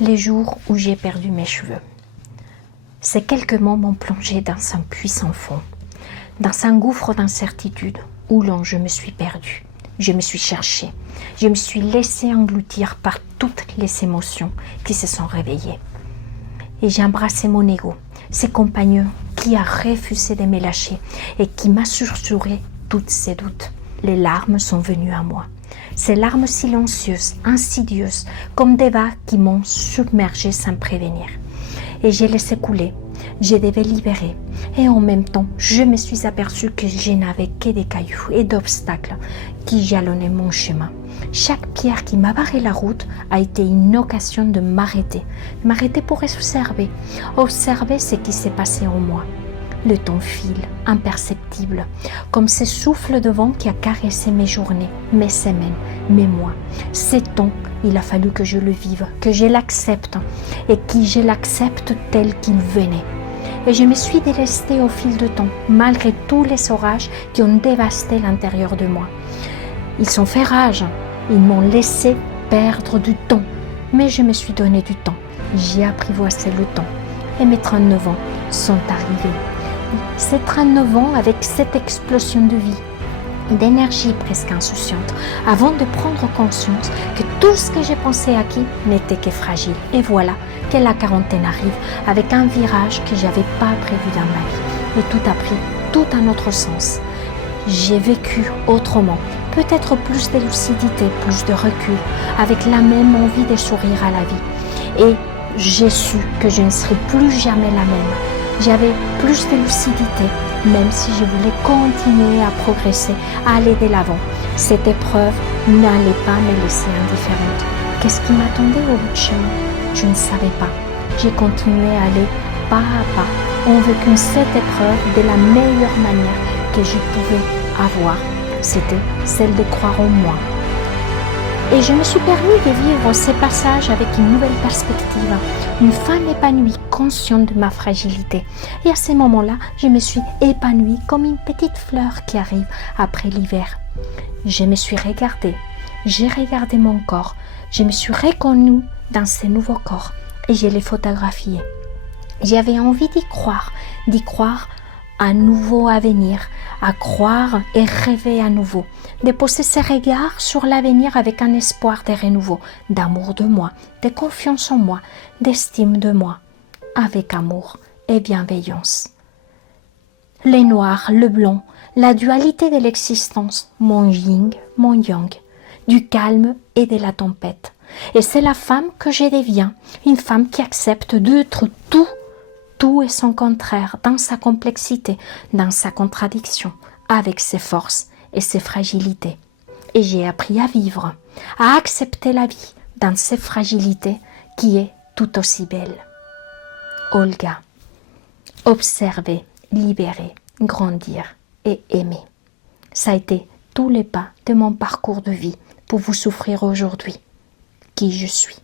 les jours où j'ai perdu mes cheveux. Ces quelques mots m'ont plongé dans un puits sans fond, dans un gouffre d'incertitude où je me suis perdue. Je me suis cherchée, je me suis laissée engloutir par toutes les émotions qui se sont réveillées. Et j'ai embrassé mon ego, ses compagnons qui a refusé de me lâcher et qui m'a susurré tous ses doutes. Les larmes sont venues à moi. Ces larmes silencieuses, insidieuses, comme des vagues qui m'ont submergée sans prévenir. Et j'ai laissé couler, je devais libérer. Et en même temps, je me suis aperçue que je n'avais que des cailloux et d'obstacles qui jalonnaient mon chemin. Chaque pierre qui m'a barré la route a été une occasion de m'arrêter pour observer ce qui s'est passé en moi. Le temps file, imperceptible, comme ce souffle de vent qui a caressé mes journées, mes semaines, mes mois. Ce temps, il a fallu que je le vive, que je l'accepte et que je l'accepte tel qu'il venait. Et je me suis délestée au fil du temps, malgré tous les orages qui ont dévasté l'intérieur de moi. Ils ont fait rage, ils m'ont laissé perdre du temps, mais je me suis donné du temps. J'ai apprivoisé le temps et mes 39 ans sont arrivés. Ces 39 ans avec cette explosion de vie, d'énergie presque insouciante, avant de prendre conscience que tout ce que j'ai pensé acquis n'était que fragile. Et voilà que la quarantaine arrive avec un virage que je n'avais pas prévu dans ma vie. Et tout a pris tout un autre sens. J'ai vécu autrement, peut-être plus de lucidité, plus de recul, avec la même envie de sourire à la vie. Et j'ai su que je ne serai plus jamais la même. J'avais plus de lucidité, même si je voulais continuer à progresser, à aller de l'avant. Cette épreuve n'allait pas me laisser indifférente. Qu'est-ce qui m'attendait au bout du chemin? Je ne savais pas. J'ai continué à aller pas à pas, en vécu cette épreuve de la meilleure manière que je pouvais avoir. C'était celle de croire en moi. Et je me suis permis de vivre ces passages avec une nouvelle perspective, une femme épanouie, consciente de ma fragilité. Et à ces moments-là, je me suis épanouie comme une petite fleur qui arrive après l'hiver. Je me suis regardée, j'ai regardé mon corps, je me suis reconnue dans ce nouveau corps et je l'ai photographié. J'avais envie d'y croire à un nouveau avenir, à croire et rêver à nouveau, de poser ses regards sur l'avenir avec un espoir de renouveau, d'amour de moi, de confiance en moi, d'estime de moi, avec amour et bienveillance. Le noir, le blanc, la dualité de l'existence, mon yin, mon yang, du calme et de la tempête. Et c'est la femme que je deviens, une femme qui accepte d'être tout et son contraire, dans sa complexité, dans sa contradiction, avec ses forces et ses fragilités. Et j'ai appris à vivre, à accepter la vie dans ses fragilités qui est tout aussi belle. Olga, observer, libérer, grandir et aimer. Ça a été tous les pas de mon parcours de vie pour vous souffrir aujourd'hui qui je suis.